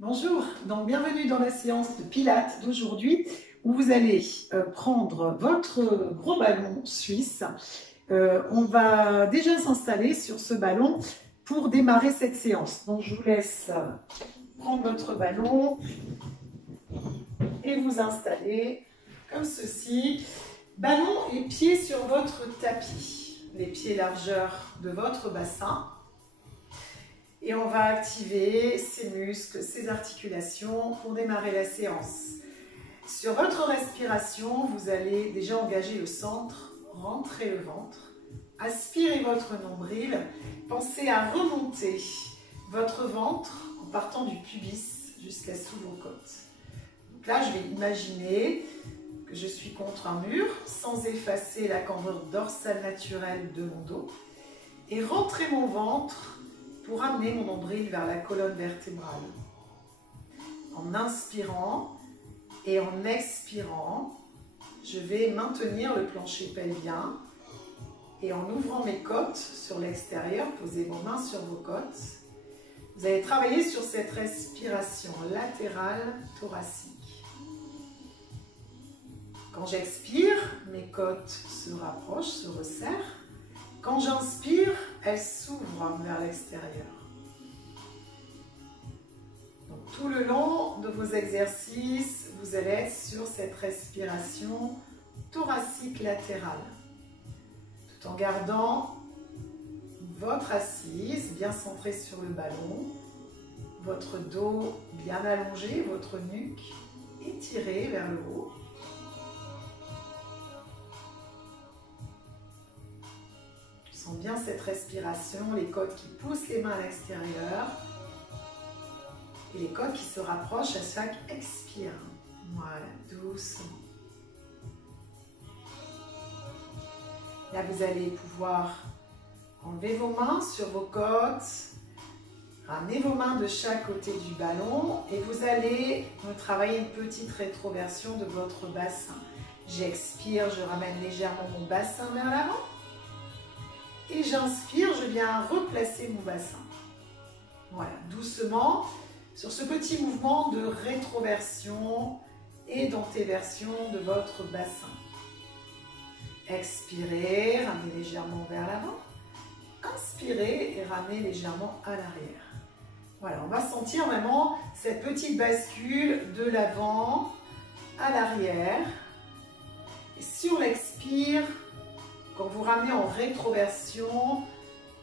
Bonjour, donc bienvenue dans la séance de Pilates d'aujourd'hui où vous allez prendre votre gros ballon suisse. On va déjà s'installer sur ce ballon pour démarrer cette séance. Donc je vous laisse prendre votre ballon et vous installer comme ceci. Ballon et pieds sur votre tapis, les pieds largeur de votre bassin. Et on va activer ces muscles, ces articulations pour démarrer la séance. Sur votre respiration, vous allez déjà engager le centre, rentrer le ventre, aspirez votre nombril, pensez à remonter votre ventre en partant du pubis jusqu'à sous vos côtes. Donc là, je vais imaginer que je suis contre un mur sans effacer la cambrure dorsale naturelle de mon dos et rentrer mon ventre pour amener mon nombril vers la colonne vertébrale. En inspirant et en expirant, je vais maintenir le plancher pelvien et en ouvrant mes côtes sur l'extérieur, posez vos mains sur vos côtes. Vous allez travailler sur cette respiration latérale thoracique. Quand j'expire, mes côtes se rapprochent, se resserrent. Quand j'inspire, elles s'ouvrent vers l'extérieur. Donc, tout le long de vos exercices, vous allez être sur cette respiration thoracique latérale, tout en gardant votre assise bien centrée sur le ballon, votre dos bien allongé, votre nuque étirée vers le haut. Bien cette respiration, les côtes qui poussent les mains à l'extérieur et les côtes qui se rapprochent à chaque expire. Voilà, doucement. Là, vous allez pouvoir enlever vos mains sur vos côtes, ramener vos mains de chaque côté du ballon et vous allez travailler une petite rétroversion de votre bassin. J'expire, je ramène légèrement mon bassin vers l'avant. Et j'inspire, je viens replacer mon bassin. Voilà, doucement, sur ce petit mouvement de rétroversion et d'antéversion de votre bassin. Expirez, ramenez légèrement vers l'avant. Inspirez et ramenez légèrement à l'arrière. Voilà, on va sentir vraiment cette petite bascule de l'avant à l'arrière. Et sur l'expire, quand vous ramenez en rétroversion,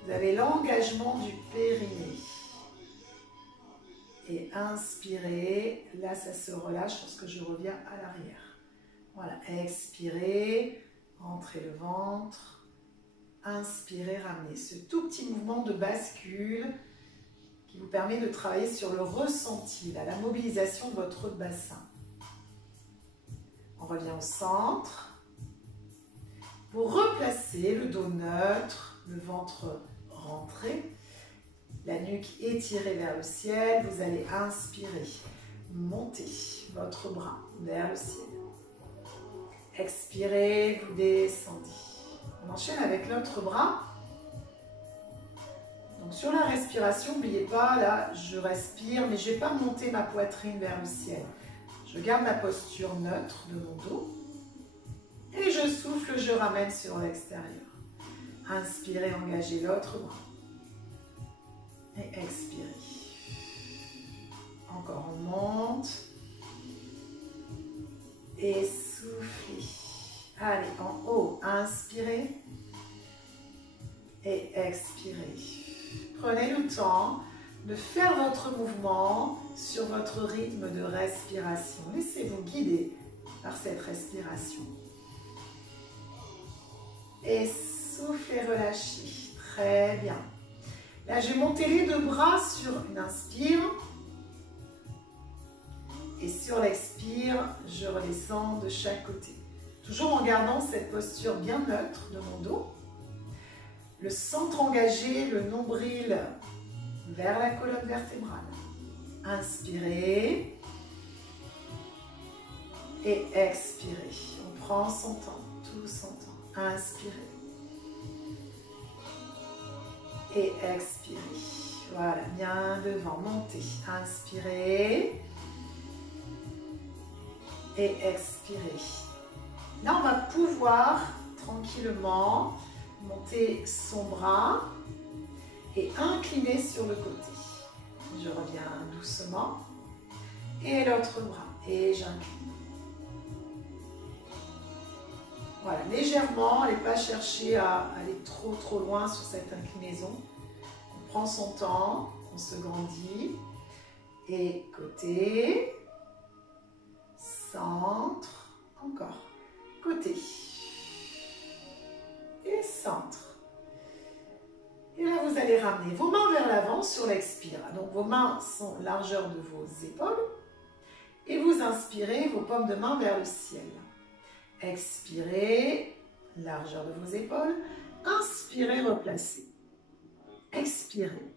vous avez l'engagement du périnée. Et inspirez, là ça se relâche lorsque je reviens à l'arrière. Voilà, expirez, rentrez le ventre, inspirez, ramenez. Ce tout petit mouvement de bascule qui vous permet de travailler sur le ressenti, là, la mobilisation de votre bassin. On revient au centre. Vous replacez le dos neutre, le ventre rentré, la nuque étirée vers le ciel. Vous allez inspirer, monter votre bras vers le ciel. Expirez, vous descendez. On enchaîne avec l'autre bras. Donc sur la respiration, n'oubliez pas, là je respire, mais je ne vais pas monter ma poitrine vers le ciel. Je garde ma posture neutre de mon dos. Et je souffle, je ramène sur l'extérieur. Inspirez, engagez l'autre bras. Et expirez. Encore on monte. Et soufflez. Allez, en haut, inspirez. Et expirez. Prenez le temps de faire votre mouvement sur votre rythme de respiration. Laissez-vous guider par cette respiration. Et soufflez, relâchez. Très bien. Là, je vais monter les deux bras sur une inspire. Et sur l'expire, je redescends de chaque côté. Toujours en gardant cette posture bien neutre de mon dos. Le centre engagé, le nombril vers la colonne vertébrale. Inspirez. Et expirez. On prend son temps, tout son temps. Inspirez. Et expirez. Voilà, bien devant, montez. Inspirez. Et expirez. Là, on va pouvoir tranquillement monter son bras et incliner sur le côté. Je reviens doucement. Et l'autre bras. Et j'incline. Voilà, légèrement, n'allez pas chercher à aller trop loin sur cette inclinaison. On prend son temps, on se grandit. Et côté, centre, encore, côté. Et centre. Et là, vous allez ramener vos mains vers l'avant sur l'expire. Donc, vos mains sont largeur de vos épaules. Et vous inspirez vos paumes de main vers le ciel. Expirez, largeur de vos épaules. Inspirez, replacez. Expirez.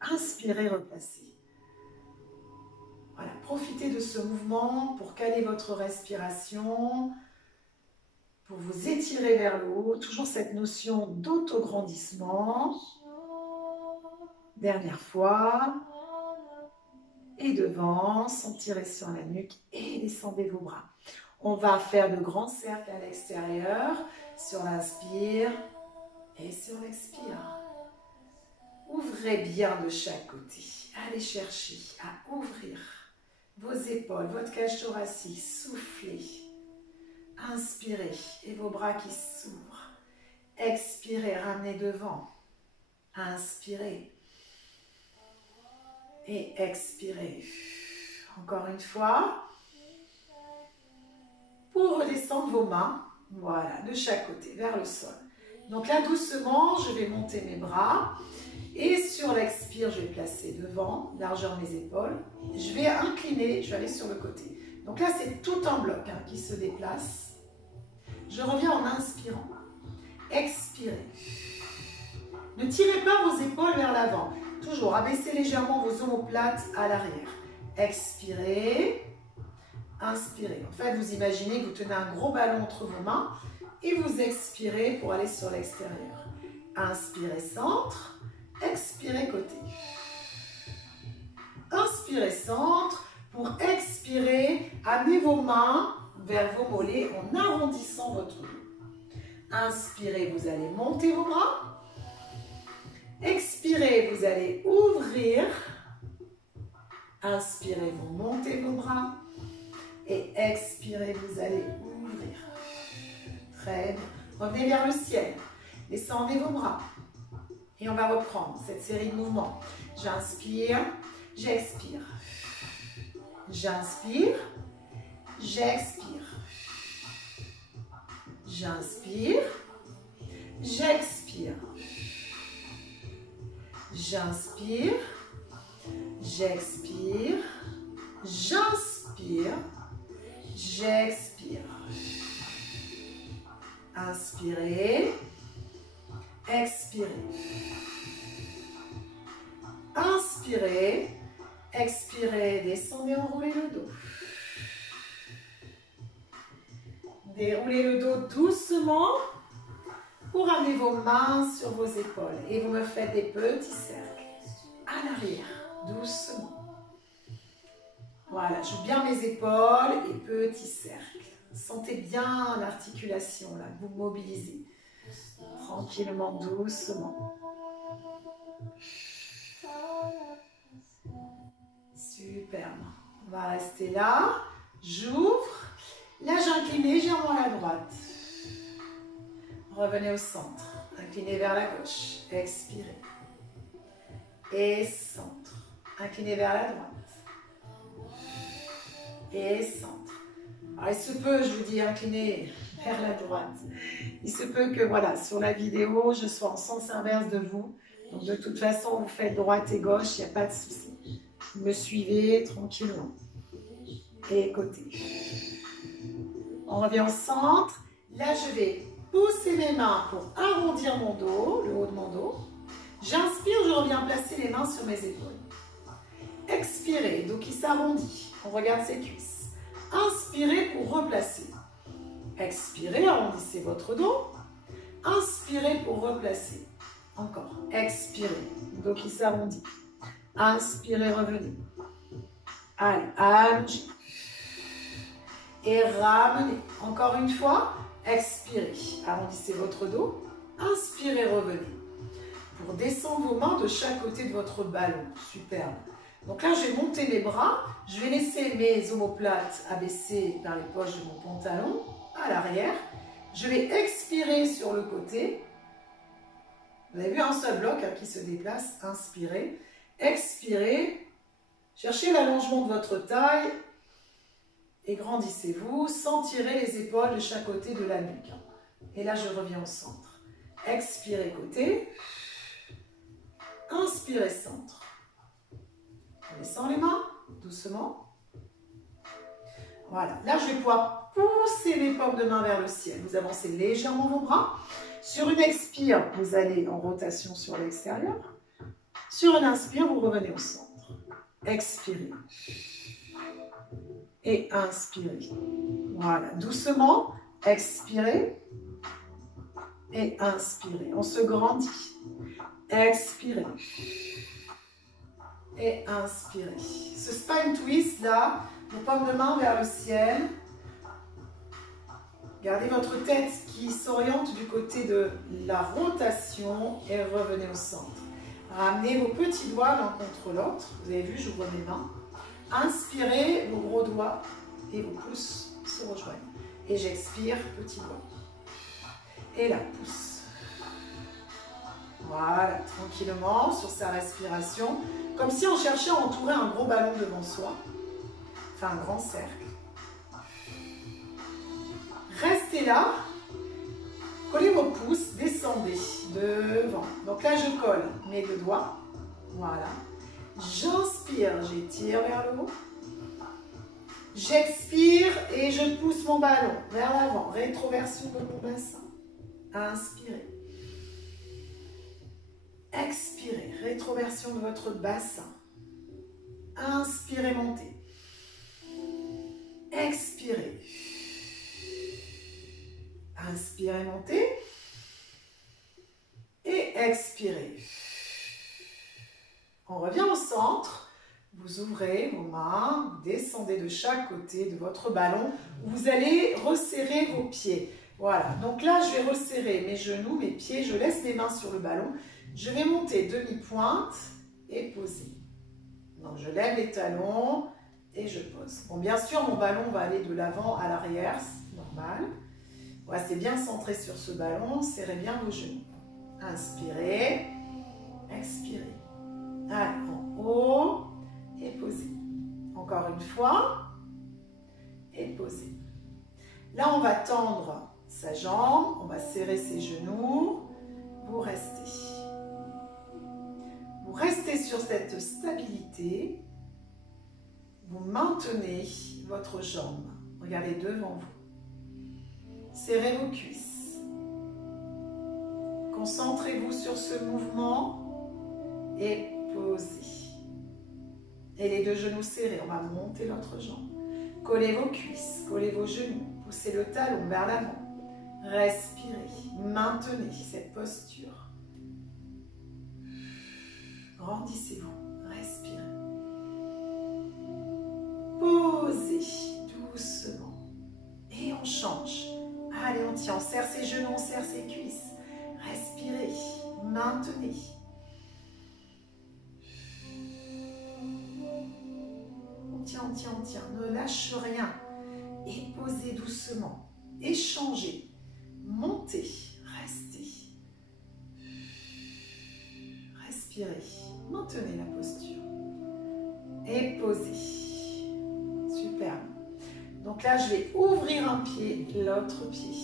Inspirez, replacez. Voilà, profitez de ce mouvement pour caler votre respiration, pour vous étirer vers le haut. Toujours cette notion d'autograndissement. Dernière fois. Et devant, sentirez sur la nuque et descendez vos bras. On va faire de grands cercles à l'extérieur, sur l'inspire et sur l'expire. Ouvrez bien de chaque côté. Allez chercher à ouvrir vos épaules, votre cage thoracique. Soufflez. Inspirez et vos bras qui s'ouvrent. Expirez, ramenez devant. Inspirez. Et expirez. Encore une fois. Pour redescendre vos mains, voilà, de chaque côté, vers le sol. Donc là, doucement, je vais monter mes bras. Et sur l'expire, je vais placer devant, largeur de mes épaules. Je vais incliner, je vais aller sur le côté. Donc là, c'est tout un bloc qui se déplace. Je reviens en inspirant. Expirez. Ne tirez pas vos épaules vers l'avant. Toujours, abaissez légèrement vos omoplates à l'arrière. Expirez. Inspirez. En fait, vous imaginez que vous tenez un gros ballon entre vos mains et vous expirez pour aller sur l'extérieur. Inspirez, centre. Expirez, côté. Inspirez, centre. Pour expirer, amenez vos mains vers vos mollets en arrondissant votre dos. Inspirez, vous allez monter vos bras. Expirez, vous allez ouvrir. Inspirez, vous montez vos bras. Et expirez, vous allez ouvrir. Très bien. Revenez vers le ciel. Descendez vos bras. Et on va reprendre cette série de mouvements. J'inspire, j'expire. J'inspire, j'expire. J'inspire, j'expire. J'inspire, j'expire, j'inspire, j'expire. Inspirez, expirez. Inspirez, expirez, descendez, enroulez le dos. Déroulez le dos doucement pour amener vos mains sur vos épaules. Et vous me faites des petits cercles à l'arrière, doucement. Voilà, j'ouvre bien mes épaules et petits cercles. Sentez bien l'articulation, là, vous mobilisez. Tranquillement, doucement. Superbe. On va rester là. J'ouvre. Là, j'incline légèrement à la droite. Revenez au centre. Inclinez vers la gauche. Expirez. Et centre. Inclinez vers la droite. Et centre. Alors, il se peut, je vous dis, incliner vers la droite. Il se peut que, voilà, sur la vidéo, je sois en sens inverse de vous. Donc, de toute façon, vous faites droite et gauche, il n'y a pas de souci. Vous me suivez tranquillement. Et côté. On revient au centre. Là, je vais pousser mes mains pour arrondir mon dos, le haut de mon dos. J'inspire, je reviens placer les mains sur mes épaules. Expirez, dos qui s'arrondit. On regarde ses cuisses. Inspirez pour replacer. Expirez, arrondissez votre dos. Inspirez pour replacer. Encore. Expirez. Dos qui s'arrondit. Inspirez, revenez. Allez, allongez. Et ramenez. Encore une fois. Expirez. Arrondissez votre dos. Inspirez, revenez. Pour descendre vos mains de chaque côté de votre ballon. Superbe. Donc là, je vais monter les bras. Je vais laisser mes omoplates abaissées dans les poches de mon pantalon, à l'arrière. Je vais expirer sur le côté. Vous avez vu un seul bloc qui se déplace. Inspirez. Expirez. Cherchez l'allongement de votre taille. Et grandissez-vous. Sentirez les épaules de chaque côté de la nuque. Et là, je reviens au centre. Expirez côté. Inspirez centre. On descend les mains, doucement. Voilà. Là, je vais pouvoir pousser les paumes de main vers le ciel. Vous avancez légèrement vos bras. Sur une expire, vous allez en rotation sur l'extérieur. Sur une inspire, vous revenez au centre. Expirez. Et inspirez. Voilà. Doucement, expirez. Et inspirez. On se grandit. Expirez. Et inspirez. Ce spine twist là, vos paumes de main vers le ciel. Gardez votre tête qui s'oriente du côté de la rotation et revenez au centre. Ramenez vos petits doigts l'un contre l'autre. Vous avez vu, j'ouvre mes mains. Inspirez, vos gros doigts et vos pouces se rejoignent. Et j'expire, petit doigt. Et la pousse. Voilà, tranquillement sur sa respiration. Comme si on cherchait à entourer un gros ballon devant soi. Enfin, un grand cercle. Restez là. Collez vos pouces, descendez devant. Donc là, je colle mes deux doigts. Voilà. J'inspire, j'étire vers le haut. J'expire et je pousse mon ballon vers l'avant. Rétroversion de mon bassin. Inspirez. Expirez. Rétroversion de votre bassin. Inspirez, montez. Expirez. Inspirez, montez. Et expirez. On revient au centre. Vous ouvrez vos mains, vous descendez de chaque côté de votre ballon. Vous allez resserrer vos pieds. Voilà, donc là, je vais resserrer mes genoux, mes pieds. Je laisse mes mains sur le ballon. Je vais monter demi-pointe et poser. Donc, je lève les talons et je pose. Bon, bien sûr, mon ballon va aller de l'avant à l'arrière, c'est normal. Restez bien centré sur ce ballon, serrez bien vos genoux. Inspirez, expirez. Allez, en haut et posez. Encore une fois et posez. Là, on va tendre sa jambe, on va serrer ses genoux. Vous restez. Vous restez sur cette stabilité. Vous maintenez votre jambe. Regardez devant vous. Serrez vos cuisses. Concentrez-vous sur ce mouvement et posez. Et les deux genoux serrés, on va monter l'autre jambe. Collez vos cuisses, collez vos genoux, poussez le talon vers l'avant. Respirez, maintenez cette posture. Grandissez-vous, respirez. Posez doucement. Et on change. Allez, on tient, on serre ses genoux, on serre ses cuisses. Respirez, maintenez. On tient, on tient, on tient. Ne lâche rien. Et posez doucement. Échangez. Montez. Restez. Respirez. Maintenez la posture. Et posez. Superbe. Donc là, je vais ouvrir un pied, l'autre pied.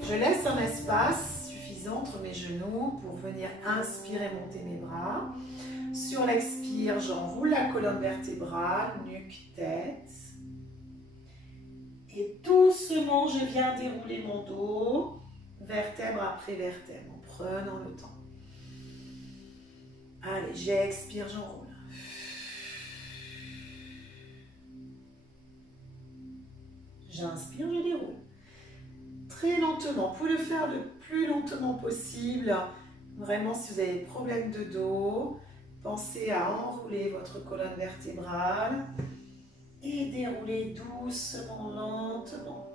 Je laisse un espace suffisant entre mes genoux pour venir inspirer, monter mes bras. Sur l'expire, j'enroule la colonne vertébrale, nuque, tête. Et doucement, je viens dérouler mon dos, vertèbre après vertèbre, en prenant le temps. Allez, j'expire, j'enroule. J'inspire, je déroule. Très lentement, vous pouvez le faire le plus lentement possible. Vraiment, si vous avez des problèmes de dos, pensez à enrouler votre colonne vertébrale et dérouler doucement, lentement.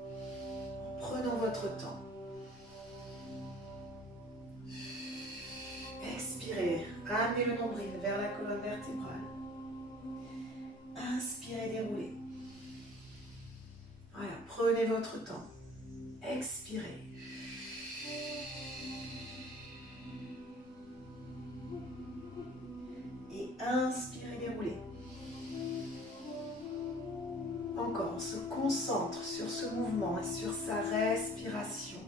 Prenons votre temps. Expirez, amenez le nombril vers la colonne vertébrale. Inspirez, déroulez. Voilà, prenez votre temps. Expirez. Et inspirez, déroulez. Encore, on se concentre sur ce mouvement et sur sa respiration.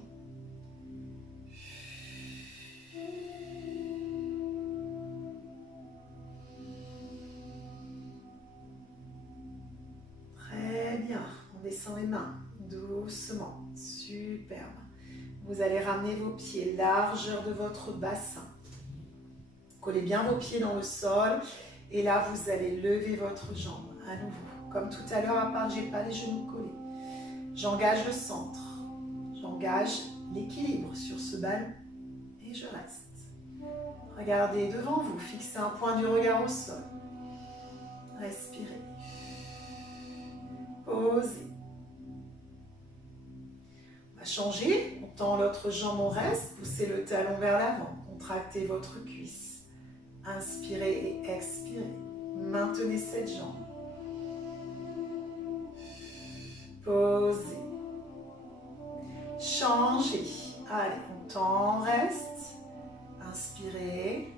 Très bien. On descend les mains doucement. Superbe. Vous allez ramener vos pieds, largeur de votre bassin. Collez bien vos pieds dans le sol. Et là, vous allez lever votre jambe à nouveau. Comme tout à l'heure, à part que je n'ai pas les genoux collés. J'engage le centre. J'engage l'équilibre sur ce ballon. Et je reste. Regardez devant vous. Fixez un point du regard au sol. Respirez. Posez. On va changer. On tend l'autre jambe au reste. Poussez le talon vers l'avant. Contractez votre cuisse. Inspirez et expirez. Maintenez cette jambe. Posez. Changez. Allez, on tend, reste. Inspirez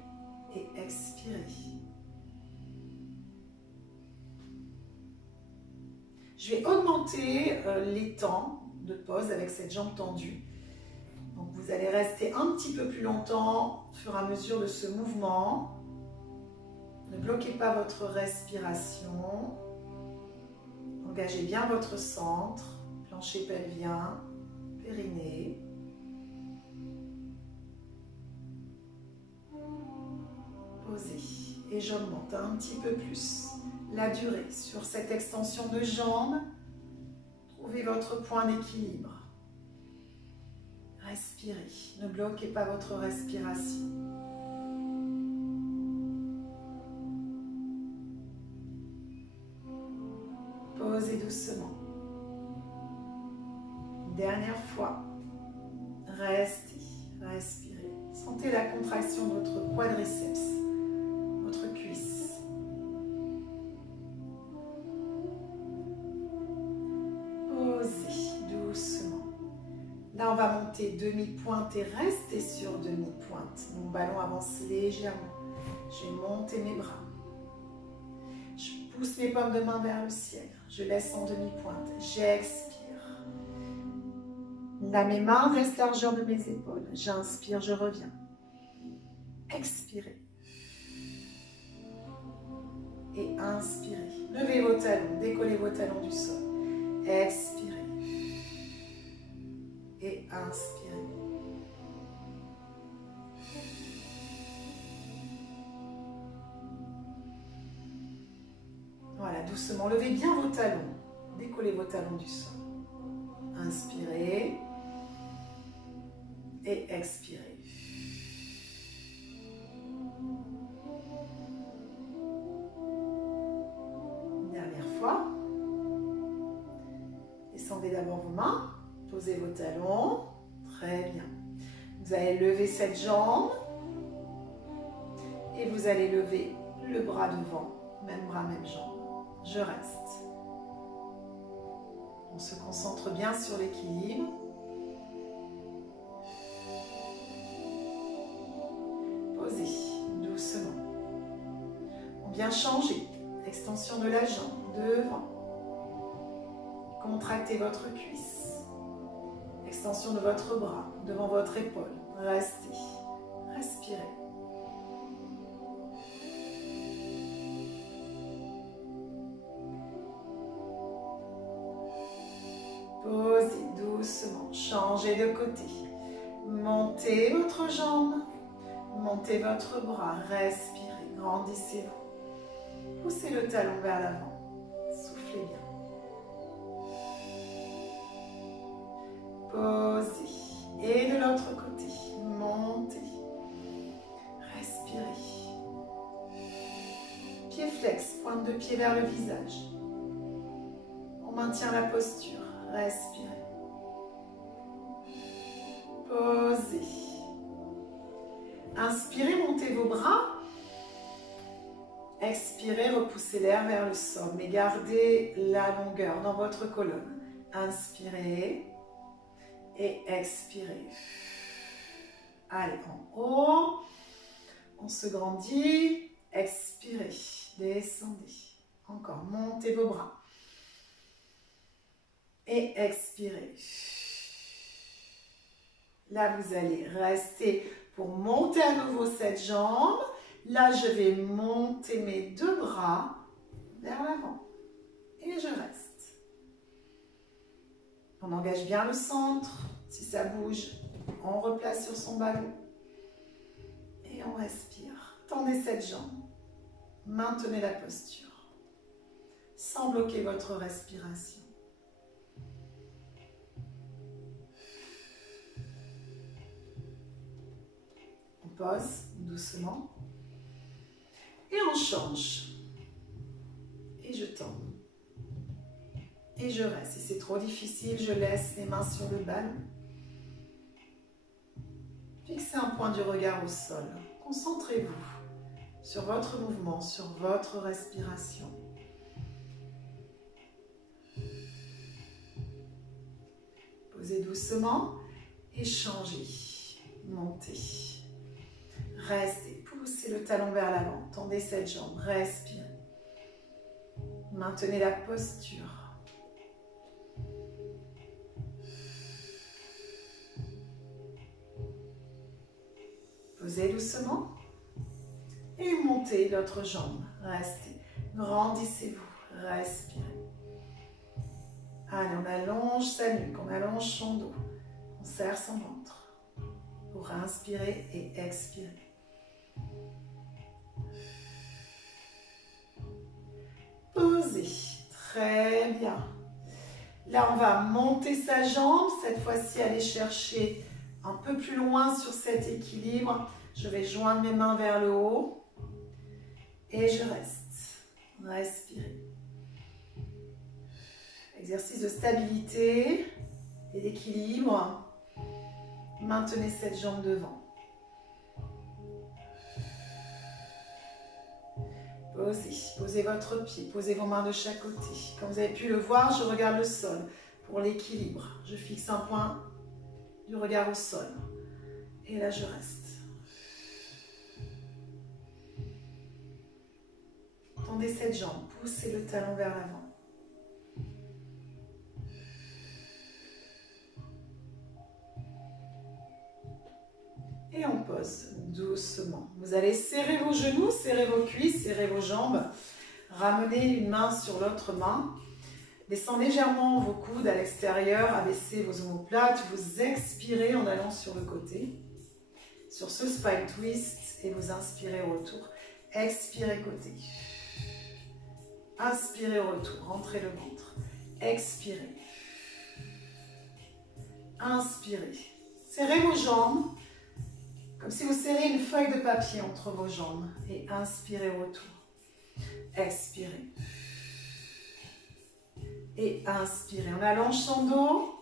et expirez. Je vais augmenter les temps de pause avec cette jambe tendue. Donc vous allez rester un petit peu plus longtemps au fur et à mesure de ce mouvement. Ne bloquez pas votre respiration. Engagez bien votre centre, plancher pelvien, périnée. Posez et j'augmente un petit peu plus la durée sur cette extension de jambe. Trouvez votre point d'équilibre. Respirez, ne bloquez pas votre respiration. Posez doucement. Dernière fois. Restez, respirez. Sentez la contraction de votre quadriceps, votre cuisse. Posez doucement. Là, on va monter demi-pointe et rester sur demi-pointe. Mon ballon avance légèrement. Je vais monter mes bras. Je pousse mes paumes de main vers le ciel. Je laisse en demi-pointe. J'expire. Là, mes mains restent largeur de mes épaules. J'inspire, je reviens. Expirez. Et inspirez. Levez vos talons, décollez vos talons du sol. Expirez. Et inspirez. Voilà, doucement. Levez bien vos talons. Décollez vos talons du sol. Inspirez. Et expirez. Une dernière fois. Descendez d'abord vos mains. Posez vos talons. Très bien. Vous allez lever cette jambe. Et vous allez lever le bras devant. Même bras, même jambe. Je reste. On se concentre bien sur l'équilibre. Posez doucement. On vient changer. Extension de la jambe devant. Contractez votre cuisse. Extension de votre bras devant votre épaule. Restez. Respirez. Posez doucement. Changez de côté. Montez votre jambe. Montez votre bras. Respirez. Grandissez-vous. Poussez le talon vers l'avant. Soufflez bien. Posez. Et de l'autre côté. Montez. Pied flex, pointe de pied vers le visage. On maintient la posture. Respirez. Posez. Inspirez, montez vos bras. Expirez, repoussez l'air vers le sol. Mais gardez la longueur dans votre colonne. Inspirez et expirez. Allez, en haut. On se grandit. Expirez. Descendez. Encore, montez vos bras. Et expirez. Là, vous allez rester pour monter à nouveau cette jambe. Là, je vais monter mes deux bras vers l'avant. Et je reste. On engage bien le centre. Si ça bouge, on replace sur son ballon. Et on respire. Tendez cette jambe. Maintenez la posture. Sans bloquer votre respiration. On pose doucement. Et on change. Et je tends. Et je reste. Si c'est trop difficile, je laisse les mains sur le ballon. Fixez un point du regard au sol. Concentrez-vous sur votre mouvement, sur votre respiration. Posez doucement et changez. Montez. Restez. Poussez le talon vers l'avant. Tendez cette jambe. Respirez. Maintenez la posture. Posez doucement. Et montez l'autre jambe. Restez. Grandissez-vous. Respirez. Allez, on allonge sa nuque. On allonge son dos. On serre son ventre. Pour inspirer et expirer. Posez. Très bien. Là, on va monter sa jambe. Cette fois-ci, aller chercher un peu plus loin sur cet équilibre. Je vais joindre mes mains vers le haut. Et je reste. Respirez. Exercice de stabilité et d'équilibre. Maintenez cette jambe devant. Posez votre pied, posez vos mains de chaque côté. Comme vous avez pu le voir, je regarde le sol pour l'équilibre. Je fixe un point du regard au sol. Et là, je reste. Tendez cette jambe, poussez le talon vers l'avant. Et on pose doucement. Vous allez serrer vos genoux, serrer vos cuisses, serrer vos jambes. Ramenez une main sur l'autre main. Descendez légèrement vos coudes à l'extérieur, abaissez vos omoplates. Vous expirez en allant sur le côté. Sur ce spine twist et vous inspirez au retour. Expirez côté. Inspirez au retour. Rentrez le ventre. Expirez. Inspirez. Serrez vos jambes. Comme si vous serrez une feuille de papier entre vos jambes. Et inspirez au retour. Expirez. Et inspirez. On allonge son dos.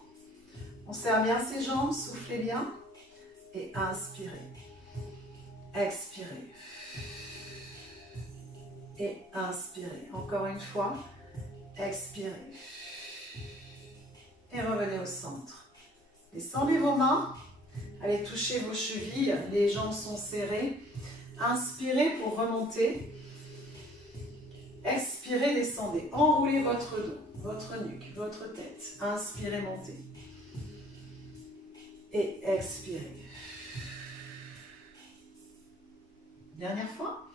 On serre bien ses jambes. Soufflez bien. Et inspirez. Expirez. Et inspirez. Encore une fois. Expirez. Et revenez au centre. Descendez vos mains. Allez toucher vos chevilles, les jambes sont serrées. Inspirez pour remonter. Expirez, descendez. Enroulez votre dos, votre nuque, votre tête. Inspirez, montez. Et expirez. Dernière fois.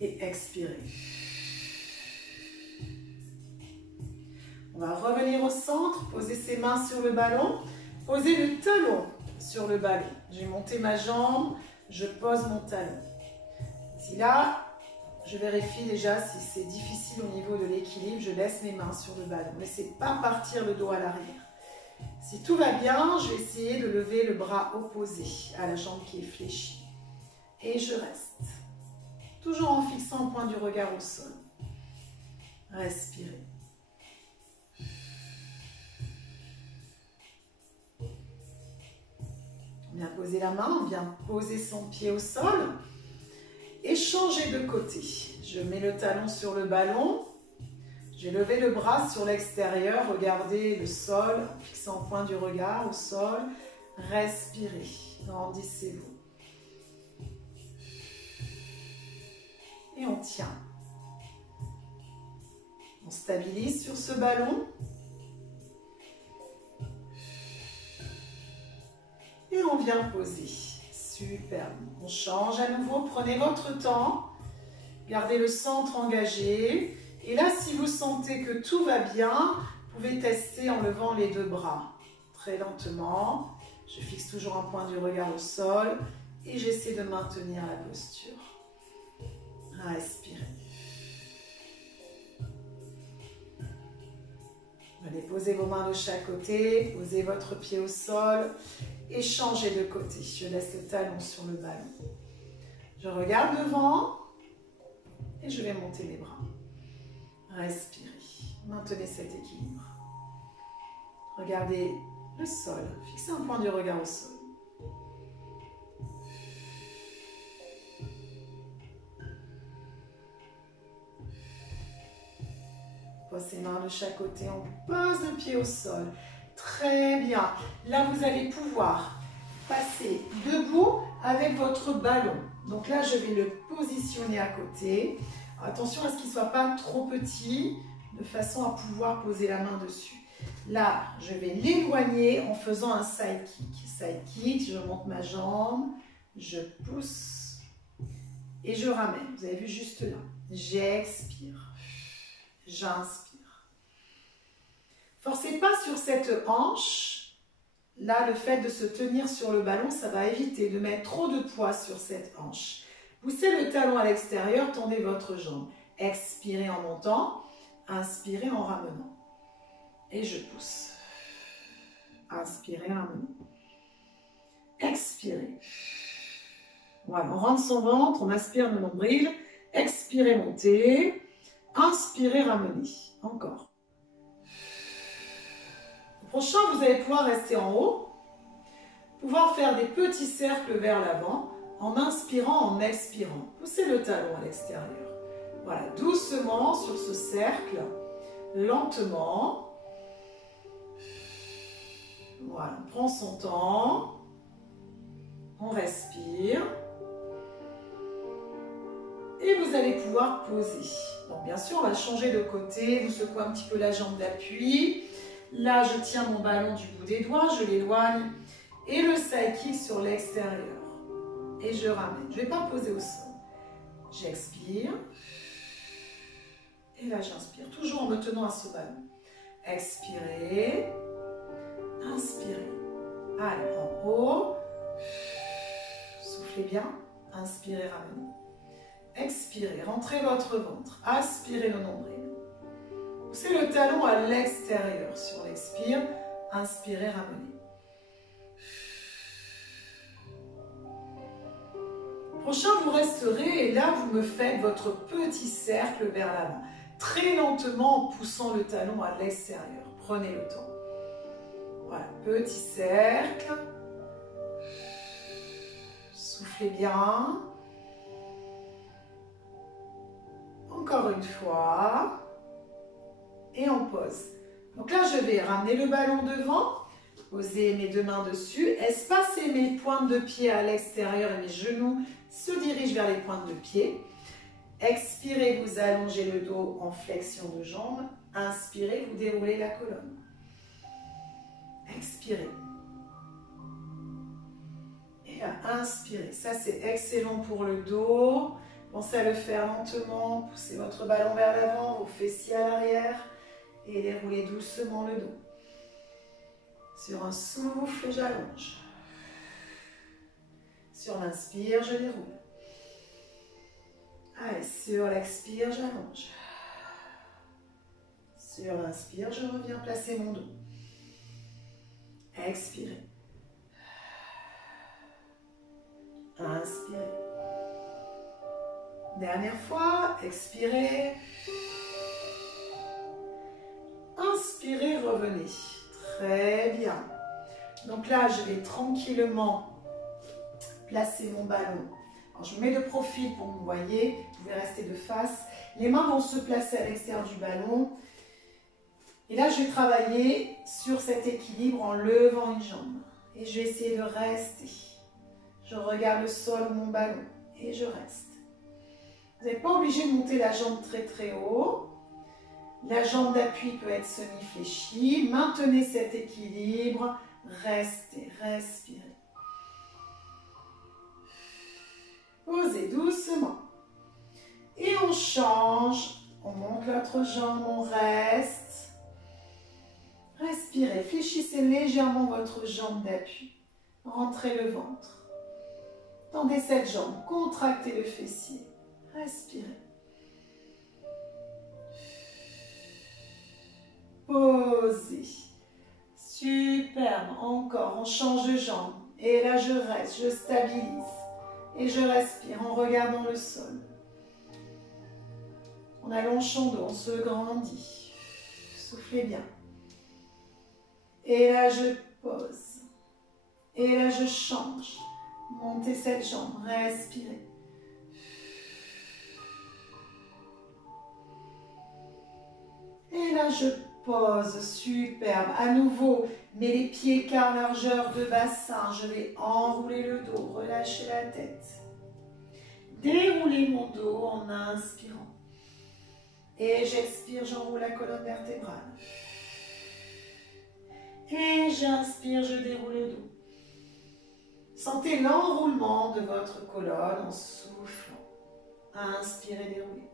Et expirez. On va revenir au centre, poser ses mains sur le ballon. Posez le talon sur le ballon. J'ai monté ma jambe, je pose mon talon. Si là, je vérifie déjà si c'est difficile au niveau de l'équilibre, je laisse mes mains sur le ballon. Ne laissez pas partir le dos à l'arrière. Si tout va bien, je vais essayer de lever le bras opposé à la jambe qui est fléchie. Et je reste. toujours en fixant le point du regard au sol. Respirez. On vient poser la main, on vient poser son pied au sol et changer de côté. Je mets le talon sur le ballon. J'ai levé le bras sur l'extérieur, regardez le sol, en fixant le point du regard au sol. Respirez, grandissez-vous. Et on tient. On stabilise sur ce ballon. Et on vient poser. Super. On change à nouveau, prenez votre temps. Gardez le centre engagé. Et là, si vous sentez que tout va bien, vous pouvez tester en levant les deux bras. Très lentement. Je fixe toujours un point du regard au sol. Et j'essaie de maintenir la posture. Respirez. Allez, posez vos mains de chaque côté. Posez votre pied au sol. Et changez de côté. Je laisse le talon sur le ballon. Je regarde devant. Et je vais monter les bras. Respirez. Maintenez cet équilibre. Regardez le sol. Fixez un point du regard au sol. On pose ses mains de chaque côté. On pose le pied au sol. Très bien. Là, vous allez pouvoir passer debout avec votre ballon. Donc là, je vais le positionner à côté. Attention à ce qu'il ne soit pas trop petit, de façon à pouvoir poser la main dessus. Là, je vais l'éloigner en faisant un side kick. Side kick, je monte ma jambe, je pousse et je ramène. Vous avez vu juste là. J'expire, j'inspire. Forcez pas sur cette hanche. Là, le fait de se tenir sur le ballon, ça va éviter de mettre trop de poids sur cette hanche. Poussez le talon à l'extérieur, tendez votre jambe. Expirez en montant, inspirez en ramenant. Et je pousse. Inspirez, ramenez. Expirez. Voilà, on rentre son ventre, on aspire le nombril. Expirez, montez. Inspirez, ramenez. Encore. Au prochain, vous allez pouvoir rester en haut. Pouvoir faire des petits cercles vers l'avant. En inspirant, en expirant. Poussez le talon à l'extérieur. Voilà, doucement sur ce cercle, lentement. Voilà, on prend son temps. On respire. Et vous allez pouvoir poser. Donc bien sûr, on va changer de côté. Vous secouez un petit peu la jambe d'appui. Là, je tiens mon ballon du bout des doigts, je l'éloigne. Et le side kick sur l'extérieur. Et je ramène. Je ne vais pas poser au sol. J'expire. Et là, j'inspire. Toujours en me tenant à ce ballon. Expirez. Inspirez. Allez, en haut. Soufflez bien. Inspirez, ramenez. Expirez. Rentrez votre ventre. Aspirez le nombril. Poussez le talon à l'extérieur. Sur l'expire. Inspirez, ramenez. Prochain, vous resterez et là, vous me faites votre petit cercle vers l'avant. Très lentement en poussant le talon à l'extérieur. Prenez le temps. Voilà, petit cercle. Soufflez bien. Encore une fois. Et on pose. Donc là, je vais ramener le ballon devant. Poser mes deux mains dessus. Espacer mes pointes de pied à l'extérieur et mes genoux se dirigent vers les pointes de pied. Expirez, vous allongez le dos en flexion de jambes. Inspirez, vous déroulez la colonne. Expirez. Et inspirez. Ça, c'est excellent pour le dos. Pensez à le faire lentement. Poussez votre ballon vers l'avant, vos fessiers à l'arrière. Et déroulez doucement le dos. Sur un souffle, j'allonge. Sur l'inspire, je déroule. Allez, sur l'expire, j'allonge. Sur l'inspire, je reviens placer mon dos. Expirez. Inspirez. Dernière fois, expirez. Inspirez, revenez. Très bien. Donc là, je vais tranquillement placer mon ballon. Alors, je me mets de profil pour que vous voyez. Vous pouvez rester de face. Les mains vont se placer à l'extérieur du ballon. Et là, je vais travailler sur cet équilibre en levant une jambe. Et je vais essayer de rester. Je regarde le sol ou mon ballon et je reste. Vous n'êtes pas obligé de monter la jambe très très haut. La jambe d'appui peut être semi-fléchie. Maintenez cet équilibre. Restez, respirez. Posez doucement. Et on change. On monte l'autre jambe, on reste. Respirez. Fléchissez légèrement votre jambe d'appui. Rentrez le ventre. Tendez cette jambe. Contractez le fessier. Respirez. Posez. Superbe. Encore. On change de jambe. Et là, je reste. Je stabilise. Et je respire en regardant le sol. On allonge son dos. On se grandit. Soufflez bien. Et là, je pose. Et là, je change. Montez cette jambe. Respirez. Et là, je pose. Superbe. À nouveau, mets les pieds quart largeur de bassin. Je vais enrouler le dos. Relâcher la tête. Dérouler mon dos en inspirant. Et j'expire, j'enroule la colonne vertébrale. Et j'inspire, je déroule le dos. Sentez l'enroulement de votre colonne en soufflant. Inspirez, déroulez.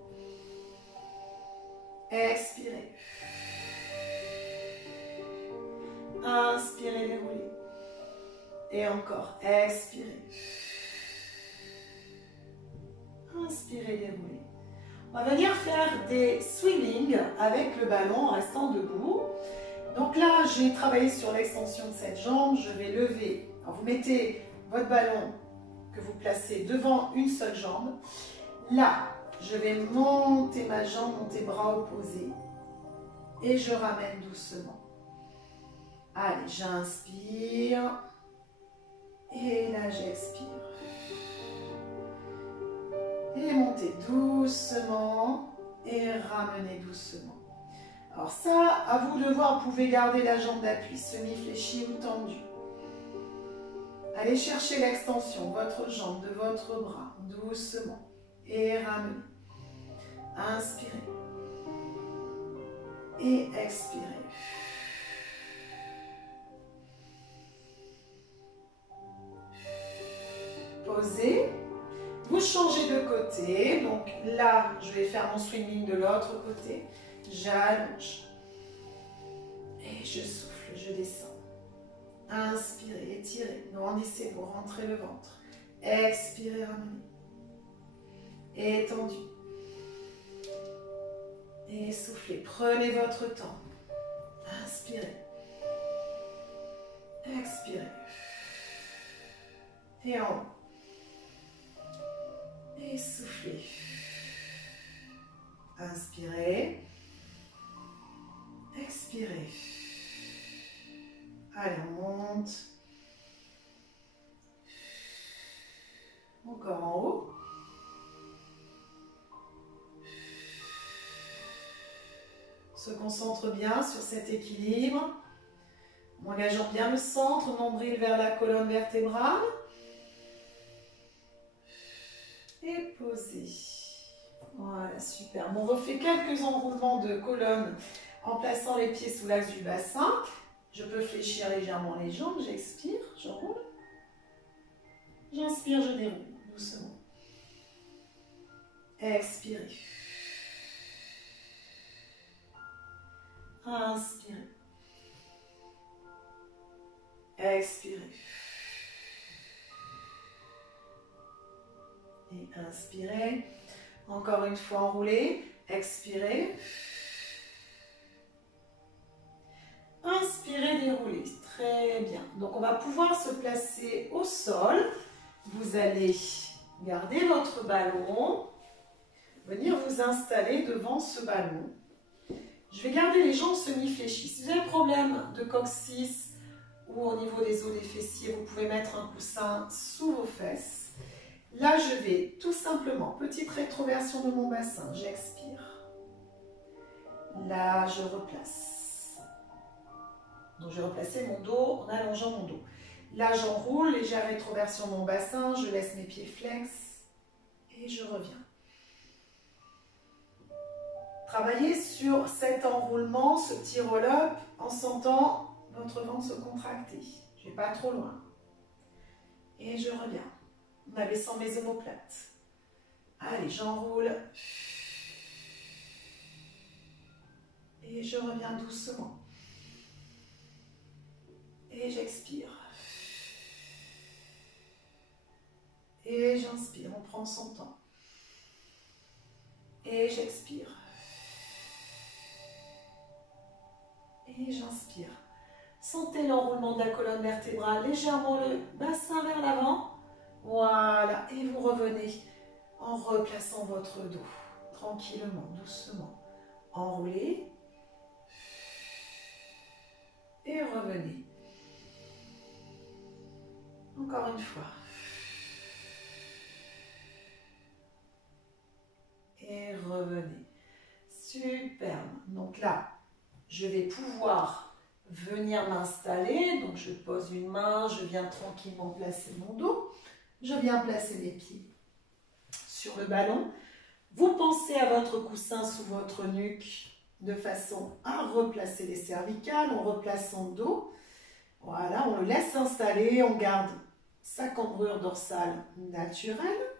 Expirez. Inspirez, déroulez. Et encore, expirez. Inspirez, déroulez. On va venir faire des swimming avec le ballon en restant debout. Donc là, j'ai travaillé sur l'extension de cette jambe. Je vais lever. Alors vous mettez votre ballon que vous placez devant une seule jambe. Là, je vais monter ma jambe, monter bras opposés. Et je ramène doucement. Allez, j'inspire. Et là, j'expire. Et montez doucement. Et ramenez doucement. Alors ça, à vous de voir, vous pouvez garder la jambe d'appui, semi-fléchie ou tendue. Allez chercher l'extension, votre jambe de votre bras, doucement. Et ramenez. Inspirez. Et expirez. Posez. Vous changez de côté. Donc là, je vais faire mon swimming de l'autre côté. J'allonge. Et je souffle, je descends. Inspirez, étirez, grandissez-vous, rentrez le ventre. Expirez, ramenez. Étendu. Et soufflez, prenez votre temps. Inspirez. Expirez. Et en haut. Et soufflez. Inspirez. Expirez. Allez, on monte. Encore en haut. Se concentre bien sur cet équilibre. En engageant bien le centre, nombril vers la colonne vertébrale. Et posez. Voilà, super. On refait quelques enroulements de colonne en plaçant les pieds sous l'axe du bassin. Je peux fléchir légèrement les jambes, j'expire, je roule. J'inspire, je déroule, doucement. Expirez. Inspirez. Expirez. Et inspirez. Encore une fois, enroulez. Expirez. Inspirez, déroulez. Très bien. Donc, on va pouvoir se placer au sol. Vous allez garder votre ballon. venir vous installer devant ce ballon. Je vais garder les jambes semi-fléchies. Si vous avez un problème de coccyx ou au niveau des os des fessiers, vous pouvez mettre un coussin sous vos fesses. Là, je vais tout simplement, petite rétroversion de mon bassin, j'expire. Là, je replace. Donc, je vais replacer mon dos en allongeant mon dos. Là, j'enroule, légère rétroversion de mon bassin, je laisse mes pieds flex et je reviens. Travaillez sur cet enroulement, ce petit roll-up, en sentant votre ventre se contracter. Je ne vais pas trop loin. Et je reviens, en abaissant mes omoplates. Allez, j'enroule. Et je reviens doucement. Et j'expire. Et j'inspire, on prend son temps. Et j'expire. Et j'inspire. Sentez l'enroulement de la colonne vertébrale, légèrement le bassin vers l'avant. Voilà, et vous revenez en replaçant votre dos, tranquillement, doucement. Enroulez. Et revenez. Encore une fois. Et revenez. Superbe. Donc là, je vais pouvoir venir m'installer. Donc je pose une main, je viens tranquillement placer mon dos. Je viens placer mes pieds sur le ballon. Vous pensez à votre coussin sous votre nuque de façon à replacer les cervicales. On replace son dos. Voilà, on le laisse s'installer. On garde sa cambrure dorsale naturelle.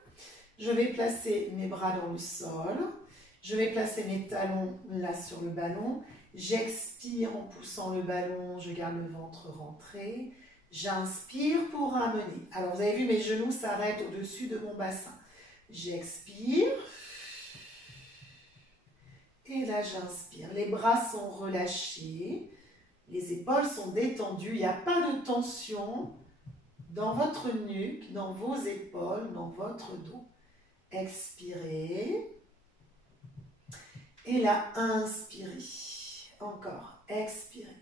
Je vais placer mes bras dans le sol. Je vais placer mes talons là sur le ballon. J'expire en poussant le ballon. Je garde le ventre rentré. J'inspire pour ramener. Alors, vous avez vu, mes genoux s'arrêtent au-dessus de mon bassin. J'expire. Et là, j'inspire. Les bras sont relâchés. Les épaules sont détendues. Il n'y a pas de tension dans votre nuque, dans vos épaules, dans votre dos. Expirez. Et là, inspirez. Encore. Expirez.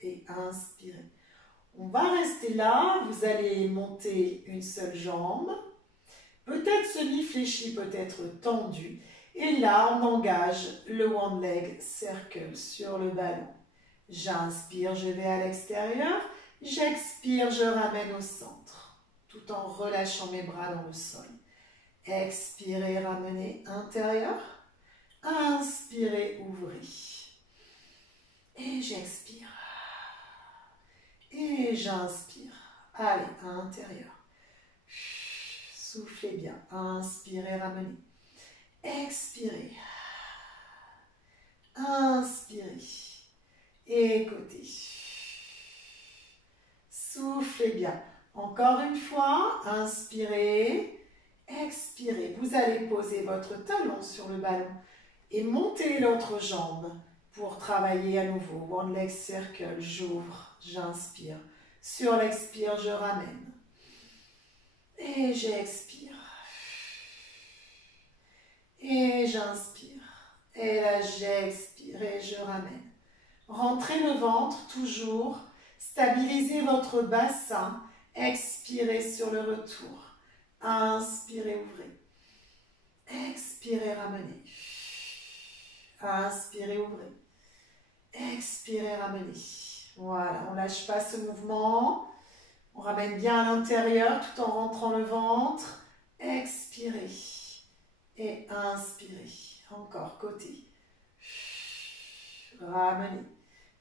Et inspirez. On va rester là. Vous allez monter une seule jambe. Peut-être semi-fléchi, peut-être tendu. Et là, on engage le One Leg Circle sur le ballon. J'inspire, je vais à l'extérieur. J'expire, je ramène au centre, tout en relâchant mes bras dans le sol. Expirez, ramenez intérieur. Inspirez, ouvrez. Et j'expire. Et j'inspire. Allez, à intérieur. Soufflez bien. Inspirez, ramenez. Expirez. Inspirez. Écoutez. Soufflez bien. Encore une fois. Inspirez. Expirez. Vous allez poser votre talon sur le ballon et monter l'autre jambe pour travailler à nouveau. One leg circle. J'ouvre. J'inspire. Sur l'expire, je ramène. Et j'expire. Et j'inspire. Et là, j'expire et je ramène. Rentrez le ventre, toujours. Stabilisez votre bassin. Expirez sur le retour. Inspirez, ouvrez. Expirez, ramenez. Inspirez, ouvrez. Expirez, ramenez. Voilà, on ne lâche pas ce mouvement. On ramène bien à l'intérieur tout en rentrant le ventre. Expirez. Et inspirez. Encore, côté. Ramenez.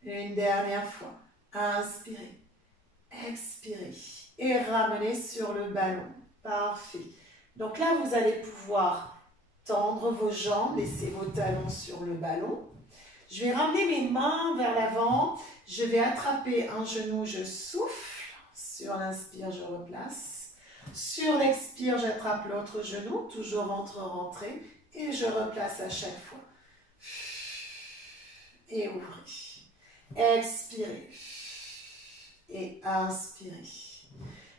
Une dernière fois. Inspirez. Expirez. Et ramenez sur le ballon. Parfait. Donc là, vous allez pouvoir tendre vos jambes, laisser vos talons sur le ballon. Je vais ramener mes mains vers l'avant. Je vais attraper un genou, je souffle. Sur l'inspire, je replace. Sur l'expire, j'attrape l'autre genou, toujours ventre rentré. Et je replace à chaque fois. Et ouvrez. Expirez. Et inspirez.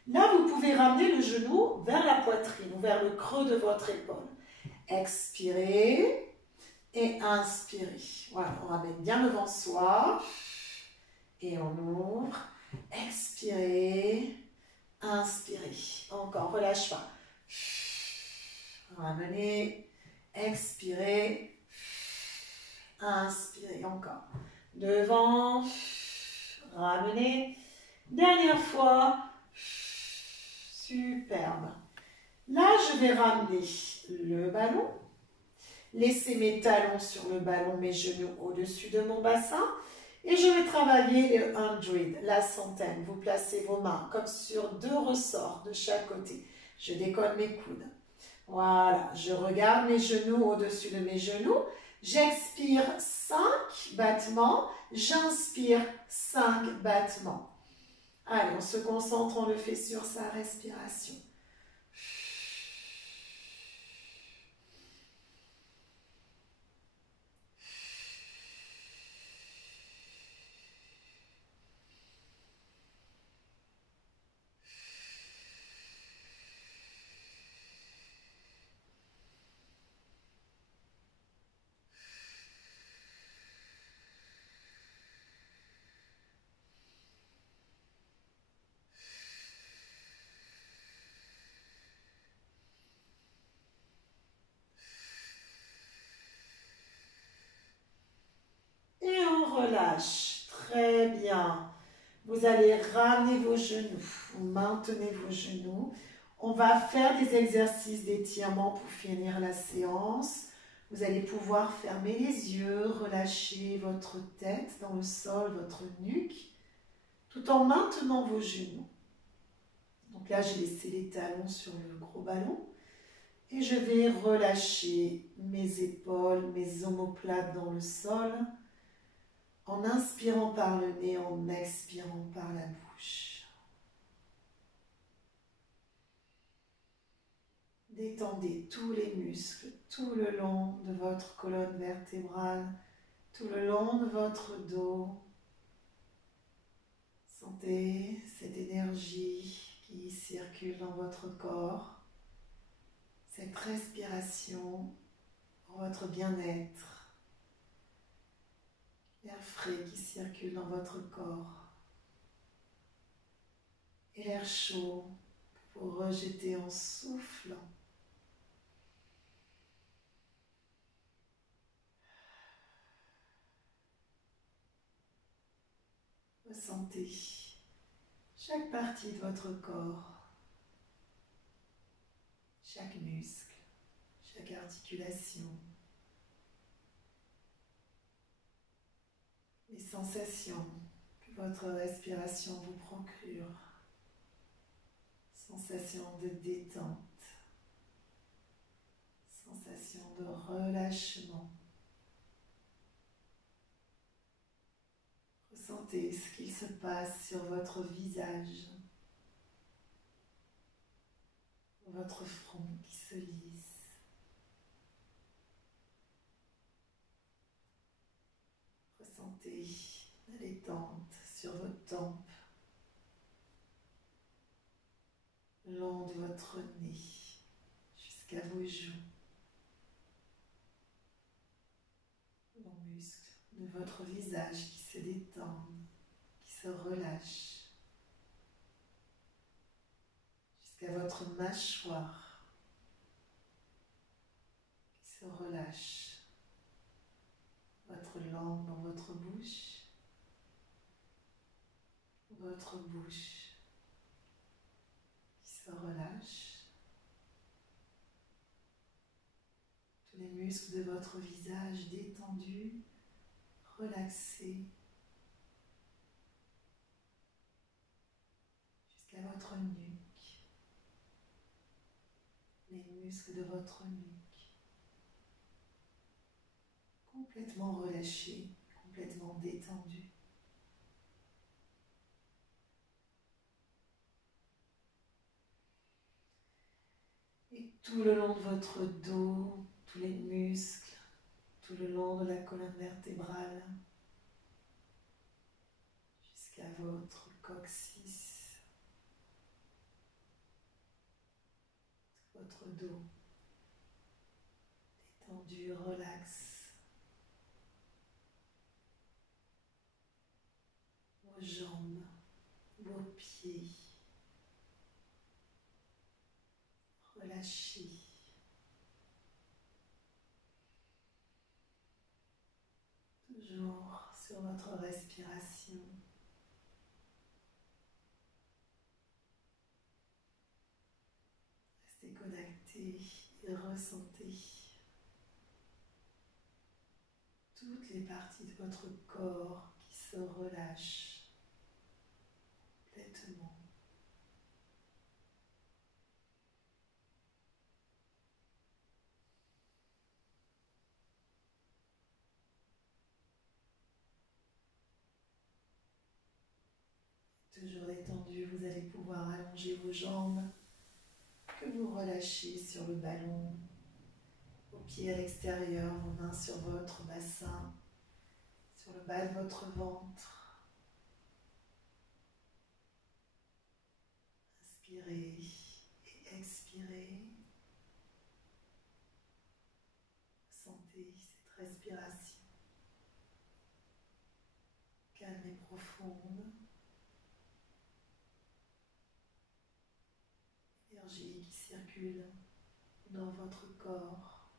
Là, vous pouvez ramener le genou vers la poitrine ou vers le creux de votre épaule. Expirez et inspirez. Voilà, on ramène bien devant soi et on ouvre. Expirez, inspirez. Encore, relâche pas. Ramenez, expirez, inspirez. Encore. Devant, ramenez. Dernière fois. Superbe. Là, je vais ramener le ballon. Laissez mes talons sur le ballon, mes genoux au-dessus de mon bassin. Et je vais travailler le 100, la centaine. Vous placez vos mains comme sur 2 ressorts de chaque côté. Je décolle mes coudes. Voilà, je regarde mes genoux au-dessus de mes genoux. J'expire 5 battements. J'inspire 5 battements. Allez, on se concentre, on le fait sur sa respiration. Et on relâche. Très bien. Vous allez ramener vos genoux. Vous maintenez vos genoux. On va faire des exercices d'étirement pour finir la séance. Vous allez pouvoir fermer les yeux, relâcher votre tête dans le sol, votre nuque, tout en maintenant vos genoux. Donc là, j'ai laissé les talons sur le gros ballon. Et je vais relâcher mes épaules, mes omoplates dans le sol, en inspirant par le nez, en expirant par la bouche. Détendez tous les muscles, tout le long de votre colonne vertébrale, tout le long de votre dos. Sentez cette énergie qui circule dans votre corps, cette respiration pour votre bien-être, l'air frais qui circule dans votre corps et l'air chaud pour rejeter en soufflant. Ressentez chaque partie de votre corps, chaque muscle, chaque articulation, les sensations que votre respiration vous procure, sensations de détente, sensations de relâchement. Ressentez ce qu'il se passe sur votre visage, votre front qui se lisse. Ressentez la détente sur vos tempes, le long de votre nez, jusqu'à vos joues, les muscles de votre visage qui se détendent, qui se relâchent, jusqu'à votre mâchoire qui se relâche, votre langue dans votre bouche qui se relâche, tous les muscles de votre visage détendus, relaxés, jusqu'à votre nuque, les muscles de votre nuque, complètement relâchés, complètement détendus. Et tout le long de votre dos, tous les muscles, tout le long de la colonne vertébrale, jusqu'à votre coccyx, votre dos détendu, relax, vos jambes, vos pieds, relâchés. Toujours sur votre respiration. Restez connecté et ressentez toutes les parties de votre corps qui se relâchent complètement. Toujours détendu, vous allez pouvoir allonger vos jambes que vous relâchez sur le ballon, vos pieds à l'extérieur, vos mains sur votre bassin, sur le bas de votre ventre. Inspirez et expirez. Sentez cette respiration calme et profonde. Énergie qui circule dans votre corps.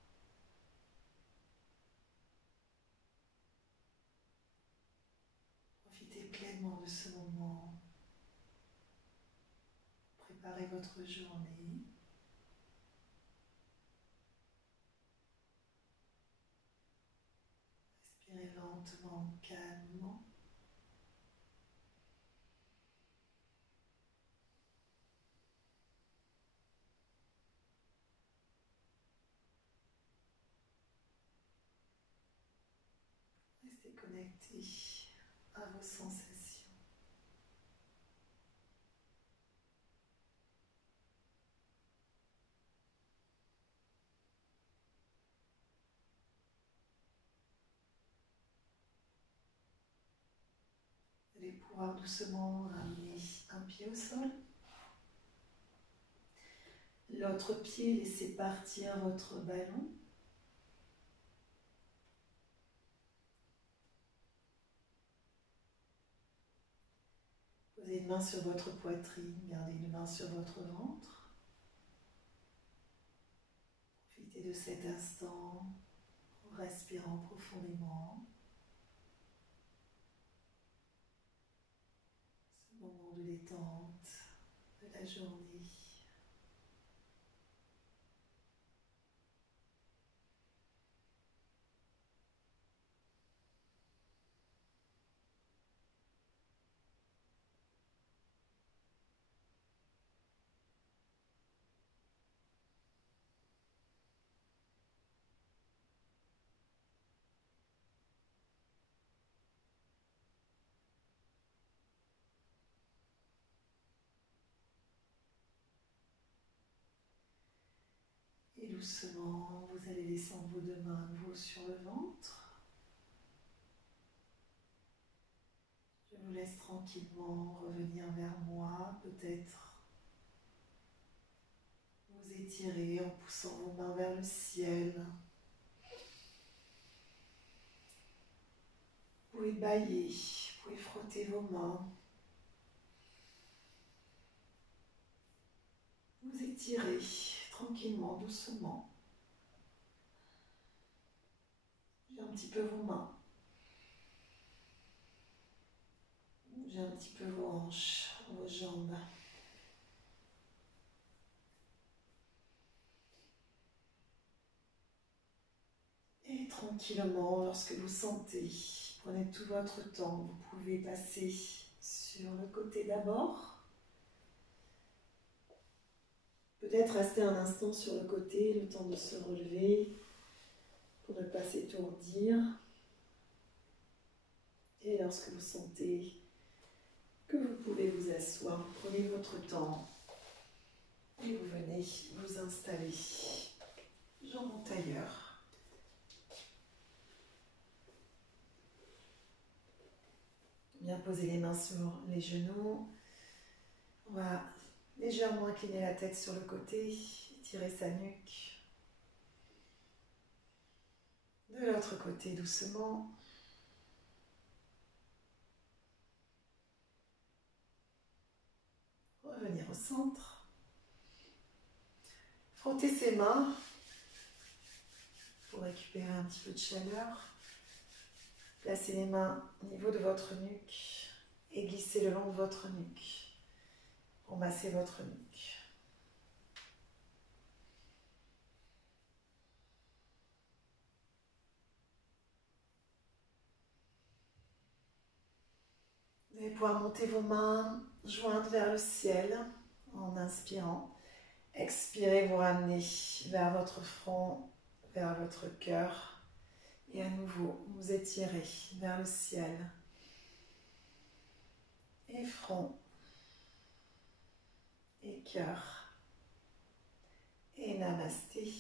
Profitez pleinement de ce moment. Préparez votre journée. Respirez lentement, calmement. Restez connecté à vos sensations. Vous allez pouvoir doucement ramener un pied au sol. L'autre pied, laissez partir votre ballon. Posez une main sur votre poitrine, gardez une main sur votre ventre. Profitez de cet instant en respirant profondément. Ce moment de détente de la journée. Et doucement, vous allez descendre vos deux mains à nouveau sur le ventre. Je vous laisse tranquillement revenir vers moi, peut-être vous étirer en poussant vos mains vers le ciel. Vous pouvez bâiller, vous pouvez frotter vos mains. Vous étirez tranquillement, doucement. J'ai un petit peu vos mains. J'ai un petit peu vos hanches, vos jambes. Et tranquillement, lorsque vous sentez, prenez tout votre temps. Vous pouvez passer sur le côté d'abord. Peut-être rester un instant sur le côté, le temps de se relever pour ne pas s'étourdir. Et lorsque vous sentez que vous pouvez vous asseoir, vous prenez votre temps et vous venez vous installer. Jambes en tailleur. Bien poser les mains sur les genoux. On va légèrement incliner la tête sur le côté, Étirez sa nuque. De l'autre côté, doucement. Revenir au centre. Frottez ses mains pour récupérer un petit peu de chaleur. Placez les mains au niveau de votre nuque et glissez le long de votre nuque pour masser votre nuque. Vous allez pouvoir monter vos mains jointes vers le ciel en inspirant. Expirez, vous ramenez vers votre front, vers votre cœur. Et à nouveau, vous étirez vers le ciel. Et front. Et cœur. Et namasté.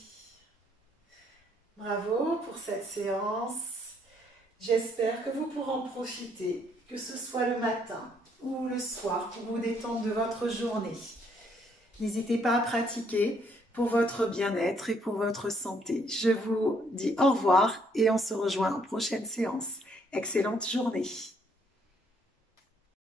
Bravo pour cette séance. J'espère que vous pourrez en profiter, que ce soit le matin ou le soir, pour vous détendre de votre journée. N'hésitez pas à pratiquer pour votre bien-être et pour votre santé. Je vous dis au revoir et on se rejoint en prochaine séance. Excellente journée.